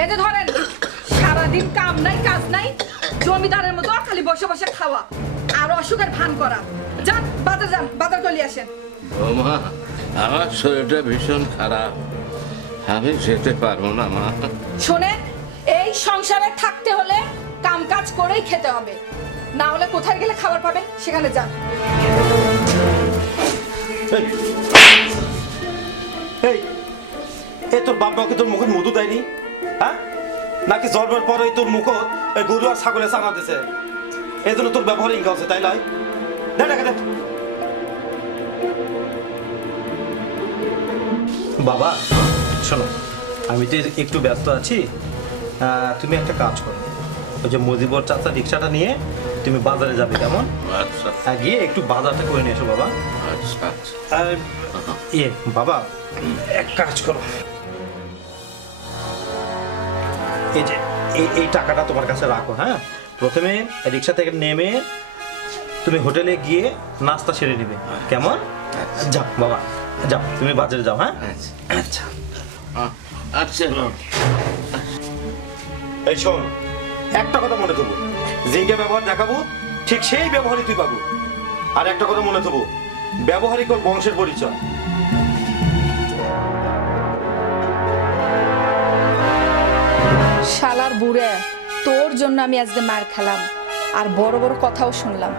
এই যে ধরেন, সারাদিন কাম নাই কাজ নাই, জমিদারের মতো খালি বসে বসে খাওয়া আর অসুখের ভান করা। যান বাজার, যান বাজার করে আসেন। বৌমা, আমার শরীরটা ভীষণ খারাপ, আমি যেতে পারবো না মা। শোনেন, এই সংসারে থাকতে হলে কাম কাজ করেই খেতে হবে, না হলে কোথায় গেলে খাবার পাবেন সেখানে যান। এই তোর বাবাকে তোর মুখে মধু দেয়নি? হ্যাঁ, নাকি জন্মের পরে তোর মুখ গরু আর ছাগলে চানা দিছে, এই জন্য তোর ব্যবহার ইঙ্গা আছে, তাই নয়? বাবা শোনো, আমি তো একটু ব্যস্ত আছি, তুমি একটা কাজ করো, ওই যে মজিবর চাচা রিক্সাটা নিয়ে তুমি বাজারে যাবে, কেমন? আচ্ছা গিয়ে একটু বাজারটা করে নিয়ে এসো বাবা। আচ্ছা আচ্ছা। বাবা এক কাজ করো, এই যে এই টাকাটা তোমার কাছে রাখো। হ্যাঁ, প্রথমে রিক্সা থেকে নেমে তুমি হোটেলে গিয়ে নাস্তা সেরে নিবে, কেমন? যাও বাবা, যাও তুমি বাজারে যাও। হ্যাঁ আচ্ছা আচ্ছা। এই শোন, একটা কথা মনে থবো, জিঙ্কে ব্যবহার দেখাবো ঠিক সেই ব্যবহারই তুই পাবো। আর একটা কথা মনে থবো, ব্যবহারিক ওর বংশের পরিচয়। শালার বুড়ে, তোর জন্য আমি আজকে মার খেলাম আর বড় বড় কথাও শুনলাম।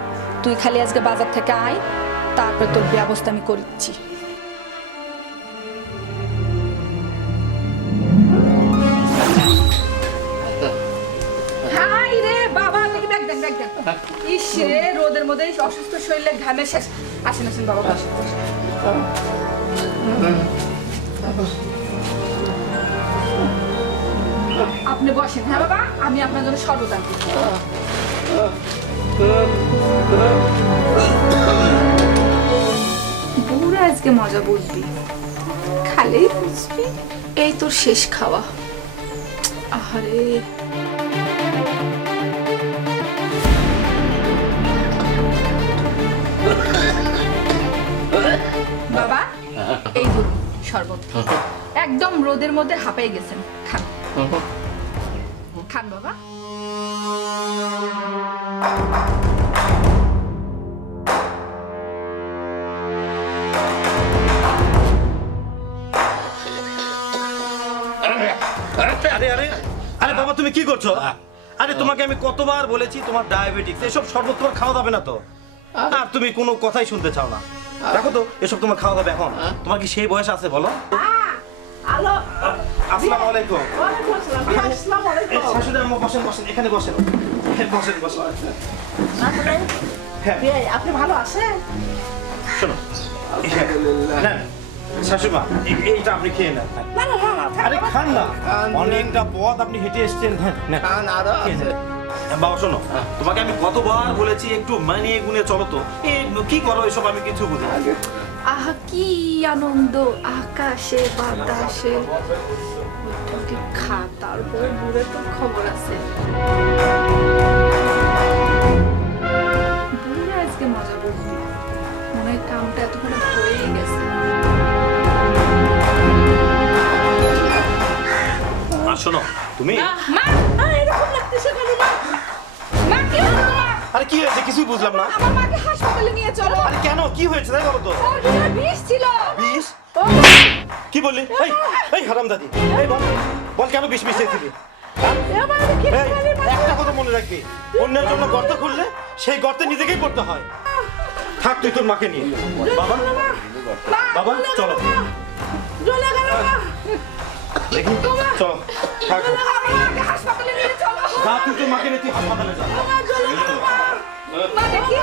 তুই খালি আজকে বাজার থেকে আয়, তারপর তোর ব্যবস্থা আমি করছি। হাই রে বাবা, দেখি দেখ দেখ দেখ দেখ, ইস রে, রোদের মধ্যে অসুস্থ শরীরে ঘামে শেষ। আসেন আসেন বাবা, বসেন বসেন। আপনি বসেন। হ্যাঁ বাবা, আমি আপনার জন্য শরবত আনছি। বুড়া আজকে মজা বুঝবি, খালেই বুঝবি। এই তোর শেষ খাওয়া। আহারে বাবা, এই ধরুন শরবত, একদম রোদের মধ্যে হাঁপাই গেছেন, খান খান বাবা। আরে আরে আরে বাবা, তুমি কি করছো? আরে তোমাকে আমি কতবার বলেছি তোমার ডায়াবেটিস, এসব শরবত তোমার খাওয়া যাবে না তো। আর তুমি কোনো কথাই শুনতে চাও না। দেখো তো, এসব তোমার খাওয়া যাবে এখন? তোমার কি সেই বয়স আছে বলো? আসসালামু আলাইকুম। শাশুড়ি আম্মা বসেন বসেন, এখানে বসেন বসেন বসেন। আপনি ভালো আছেন? শোনো, নেন শাশুড়িমা, এইটা আপনি খেয়ে নেন। আরে খান না, অনেকটা পথ আপনি হেঁটে এসছেন। বাবা শোনো, তোমাকে আমি কতবার বলেছি একটু মানিয়ে গুনে চলো তো, কি করো এসব আমি কিছু বুঝি না। আহা কি আনন্দ, আকাশে বাতাসে। খা, তারপরে বুড়ে তো খবর আছে। বুড়ে আজকে মজা বুঝবি, মনে হয় কামটা এতক্ষণে হয়েই গেছে। আর শোনো তুমি, মা এরকম লাগতেছে কেন? মা কি হলো তোমার? আরে কি হয়েছে কিছুই বুঝলাম না। আমার মাকে হাসপাতালে নিয়ে চলো। আরে কেন, কি হয়েছে তাই বলো তো। ওর ভিতরে বিষ ছিল। বিষ? কি বললি? এই এই হারামজাদি, এই বল বল, কেন বিষ মিশিয়েছিলি? একটা কথা মনে রাখবি, অন্যের জন্য গর্ত খুললে সেই গর্তে নিজেকেই পড়তে হয়। থাক তুই তোর মাকে নিয়ে। বাবা বাবা চলো দেখি, চলো থাক, হাসপাতালে নিয়ে চলো। যা তুই তোর মাকে নিয়ে তুই হাসপাতালে যা। মা দেখি